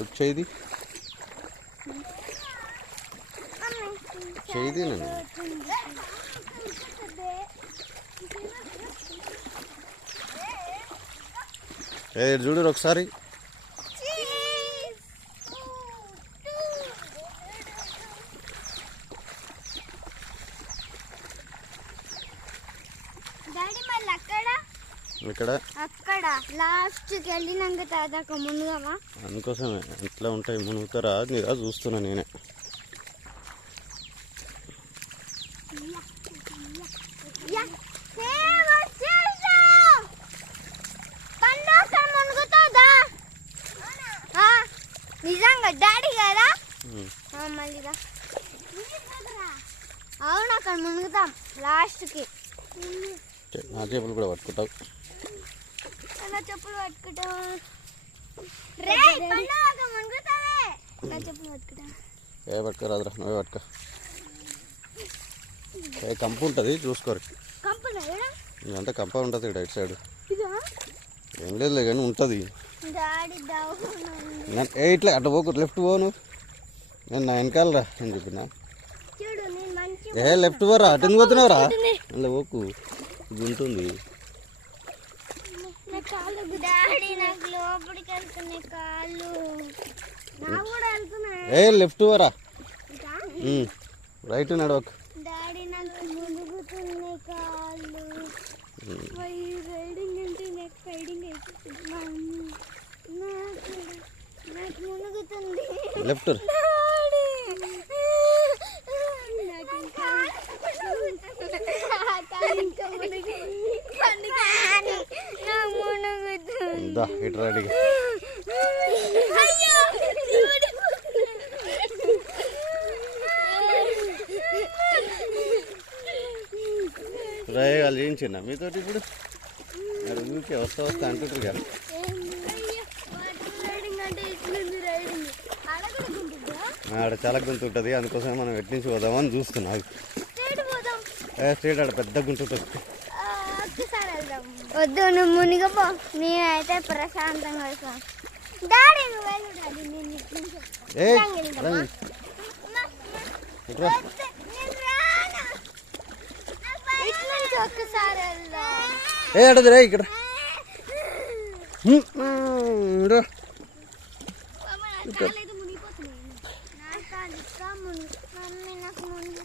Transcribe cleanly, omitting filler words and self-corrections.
వచ్చేది చేయి నేను చూడరు ఒకసారి ఇక్కడ అక్కడ లాస్ట్ కి వెళ్ళినాక తాదాక మునుగమా అందుకోసమే ఎట్లా ఉంటాయి మునుగుతారా నీరా చూస్తున్నా నేనే నిజంగా డాడీ కదా మళ్ళీగా అవును అక్కడ మునుగుతాం లాస్ట్ కి నా చెప్పులు కూడా పట్టుకుంటావు నా చెప్పులు పట్టుకుంటాం నా చెప్పులు పట్టుకుంటా పట్టుకోరాదురా నువ్వే పట్టుకో కంప ఉంటుంది చూసుకోరు ఇదంతా కంప ఉంటుంది ఇక్కడ ఇటు సైడ్ ఏం లేదులే కానీ ఉంటుంది ఇట్లా అట్లా పోకు లెఫ్ట్ పోను నేను నా వెనకాలరా అని చెప్పిన లెఫ్ట్ పోరా అటు ఎందుకు పోతున్నావురా అలా పోకు ఇది ఉంటుంది లెఫ్ట్ పోరా రైట్ నడవకు లెఫ్ట్ ఇటు రెడీ రాయగాలు చేయించిందా మీతో ఇప్పుడు మరి ఊరికే వస్తా అంటుంటారు కదా ఆడ చాలా గుంత ఉంటుంది అందుకోసం మనం ఎటు నుంచి పోదామని చూస్తున్నాం స్ట్రేట్ ఆడ పెద్ద గుంట ఉంటుంది వద్దు నువ్వు మునిగపో నేనైతే ప్రశాంతంగా అడదిరా ఇక్కడ ఇక్కడ